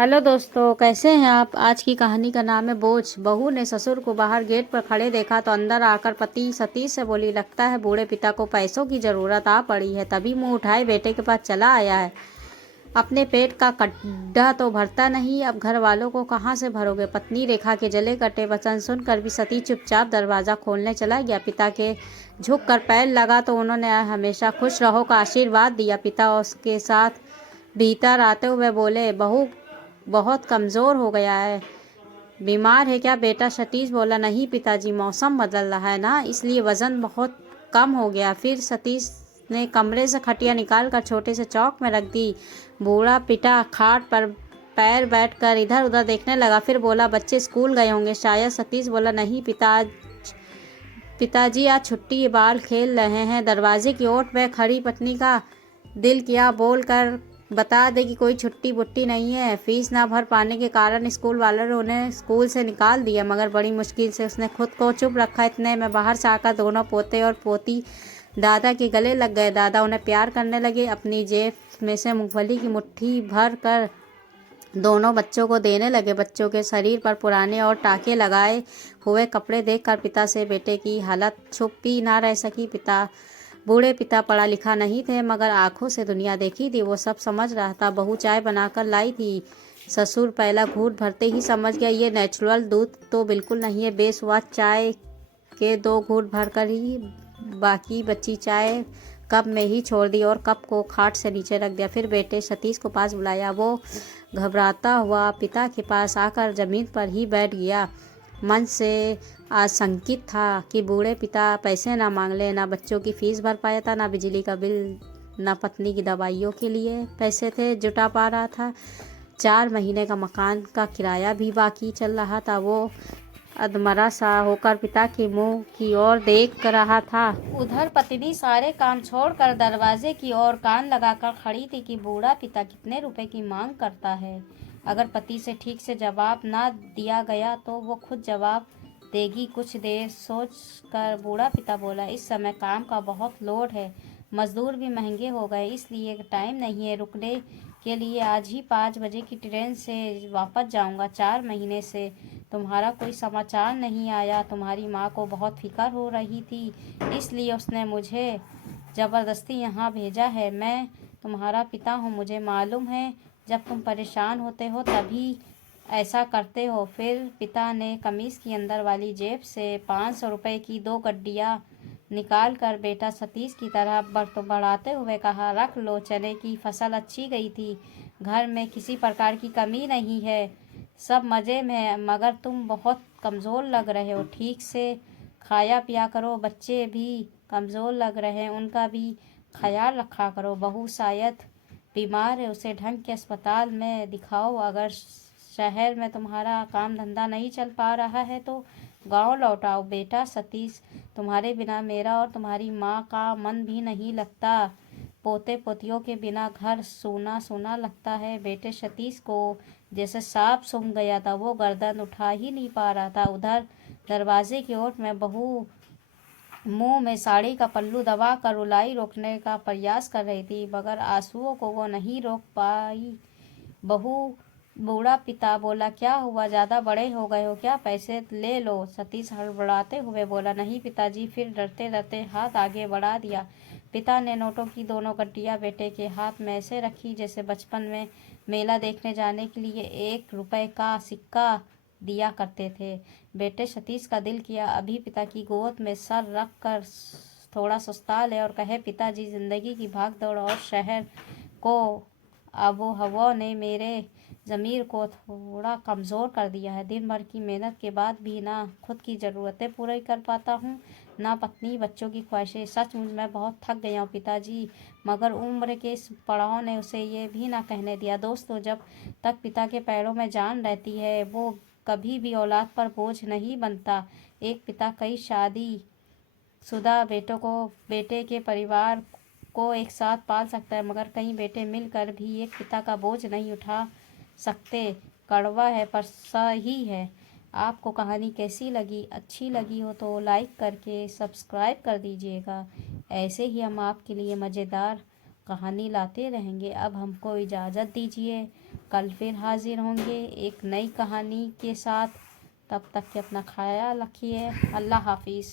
Hello दोस्तों, कैसे हैं आप। आज की कहानी का नाम है बोझ। बहू ने ससुर को बाहर गेट पर खड़े देखा तो अंदर आकर पति सतीश से बोली, लगता है बूढ़े पिता को पैसों की जरूरत आ पड़ी है, तभी मुंह उठाए बेटे के पास चला आया है। अपने पेट का गड्ढा तो भरता नहीं, अब घर वालों को कहाँ से भरोगे। पत्नी रेखा के जले कटे वचन सुनकर भी सतीश चुपचाप दरवाजा खोलने चला गया। पिता के झुक कर पैर लगा तो उन्होंने हमेशा खुश रहो का आशीर्वाद दिया। पिता उसके साथ भीतर आते हुए बोले, बहू बहुत कमज़ोर हो गया है, बीमार है क्या बेटा। सतीश बोला, नहीं पिताजी, मौसम बदल रहा है ना, इसलिए वज़न बहुत कम हो गया। फिर सतीश ने कमरे से खटिया निकाल कर छोटे से चौक में रख दी। बूढ़ा पिता खाट पर पैर बैठकर इधर उधर देखने लगा। फिर बोला, बच्चे स्कूल गए होंगे शायद। सतीश बोला, नहीं पिताजी आज छुट्टी, बाल खेल रहे हैं। दरवाजे की ओर में खड़ी पत्नी का दिल किया बोल कर बता दे कि कोई छुट्टी बुट्टी नहीं है। फीस ना भर पाने के कारण स्कूल वालों ने उन्हें स्कूल से निकाल दिया, मगर बड़ी मुश्किल से उसने खुद को चुप रखा। इतने में बाहर से आकर दोनों पोते और पोती दादा के गले लग गए। दादा उन्हें प्यार करने लगे, अपनी जेब में से मूंगफली की मुट्ठी भर कर दोनों बच्चों को देने लगे। बच्चों के शरीर पर पुराने और टाके लगाए हुए कपड़े देखकर पिता से बेटे की हालत छुपी ना रह सकी। बूढ़े पिता पढ़ा लिखा नहीं थे, मगर आंखों से दुनिया देखी थी, वो सब समझ रहा था। बहू चाय बनाकर लाई थी। ससुर पहला घूंट भरते ही समझ गया, ये नेचुरल दूध तो बिल्कुल नहीं है। बेस्वाद चाय के 2 घूंट भरकर ही बाकी बची चाय कप में ही छोड़ दी और कप को खाट से नीचे रख दिया। फिर बेटे सतीश को पास बुलाया। वो घबराता हुआ पिता के पास आकर जमीन पर ही बैठ गया। मन से आशंकित था कि बूढ़े पिता पैसे ना मांग ले, ना बच्चों की फीस भर पाया था, ना बिजली का बिल, ना पत्नी की दवाइयों के लिए पैसे थे जुटा पा रहा था। 4 महीने का मकान का किराया भी बाकी चल रहा था। वो अधमरा सा होकर पिता के मुंह की ओर देख रहा था। उधर पत्नी सारे काम छोड़कर दरवाजे की ओर कान लगाकर खड़ी थी कि बूढ़ा पिता कितने रुपए की मांग करता है। अगर पति से ठीक से जवाब ना दिया गया तो वो खुद जवाब देगी। कुछ देर सोच कर बूढ़ा पिता बोला, इस समय काम का बहुत लोड है, मजदूर भी महंगे हो गए, इसलिए टाइम नहीं है रुकने के लिए। आज ही 5 बजे की ट्रेन से वापस जाऊंगा। 4 महीने से तुम्हारा कोई समाचार नहीं आया। तुम्हारी माँ को बहुत फिक्र हो रही थी, इसलिए उसने मुझे ज़बरदस्ती यहाँ भेजा है। मैं तुम्हारा पिता हूँ, मुझे मालूम है जब तुम परेशान होते हो तभी ऐसा करते हो। फिर पिता ने कमीज की अंदर वाली जेब से 500 रुपये की 2 गड्डियाँ निकाल कर बेटा सतीश की तरफ बढ़ाते हुए कहा, रख लो, चने की फसल अच्छी गई थी, घर में किसी प्रकार की कमी नहीं है, सब मज़े में है, मगर तुम बहुत कमज़ोर लग रहे हो, ठीक से खाया पिया करो। बच्चे भी कमज़ोर लग रहे हैं, उनका भी ख्याल रखा करो। बहू शायद बीमार है, उसे ढंग के अस्पताल में दिखाओ। अगर शहर में तुम्हारा काम धंधा नहीं चल पा रहा है तो गांव लौट आओ। बेटा सतीश, तुम्हारे बिना मेरा और तुम्हारी माँ का मन भी नहीं लगता। पोते पोतियों के बिना घर सूना सूना लगता है। बेटे सतीश को जैसे सांप सूंघ गया था, वो गर्दन उठा ही नहीं पा रहा था। उधर दरवाजे की ओर में बहू मुंह में साड़ी का पल्लू दबा कर रुलाई रोकने का प्रयास कर रही थी, मगर आंसुओं को वो नहीं रोक पाई। बूढ़ा पिता बोला, क्या हुआ, ज़्यादा बड़े हो गए हो क्या, पैसे ले लो। सतीश हड़बड़ाते हुए बोला, नहीं पिताजी। फिर डरते डरते हाथ आगे बढ़ा दिया। पिता ने नोटों की दोनों गड्डियाँ बेटे के हाथ में ऐसे रखी जैसे बचपन में मेला देखने जाने के लिए 1 रुपए का सिक्का दिया करते थे। बेटे सतीश का दिल किया अभी पिता की गोद में सर रख कर थोड़ा सुस्ता ले और कहे, पिताजी, जिंदगी की भागदौड़ और शहर को आबो हवा ने मेरे ज़मीर को थोड़ा कमज़ोर कर दिया है। दिन भर की मेहनत के बाद भी ना खुद की ज़रूरतें पूरी कर पाता हूँ, ना पत्नी बच्चों की ख्वाहिशें। सचमुच मैं बहुत थक गया हूँ पिताजी। मगर उम्र के इस पड़ाव ने उसे ये भी ना कहने दिया। दोस्तों, जब तक पिता के पैरों में जान रहती है वो कभी भी औलाद पर बोझ नहीं बनता। एक पिता कई शादी शुदा बेटे के परिवार को एक साथ पाल सकता है, मगर कई बेटे मिलकर भी एक पिता का बोझ नहीं उठा सकते। कड़वा है पर सही है। आपको कहानी कैसी लगी? अच्छी लगी हो तो लाइक करके सब्सक्राइब कर दीजिएगा। ऐसे ही हम आपके लिए मज़ेदार कहानी लाते रहेंगे। अब हमको इजाज़त दीजिए। कल फिर हाजिर होंगे एक नई कहानी के साथ। तब तक के अपना ख्याल रखिए। अल्लाह हाफिज़।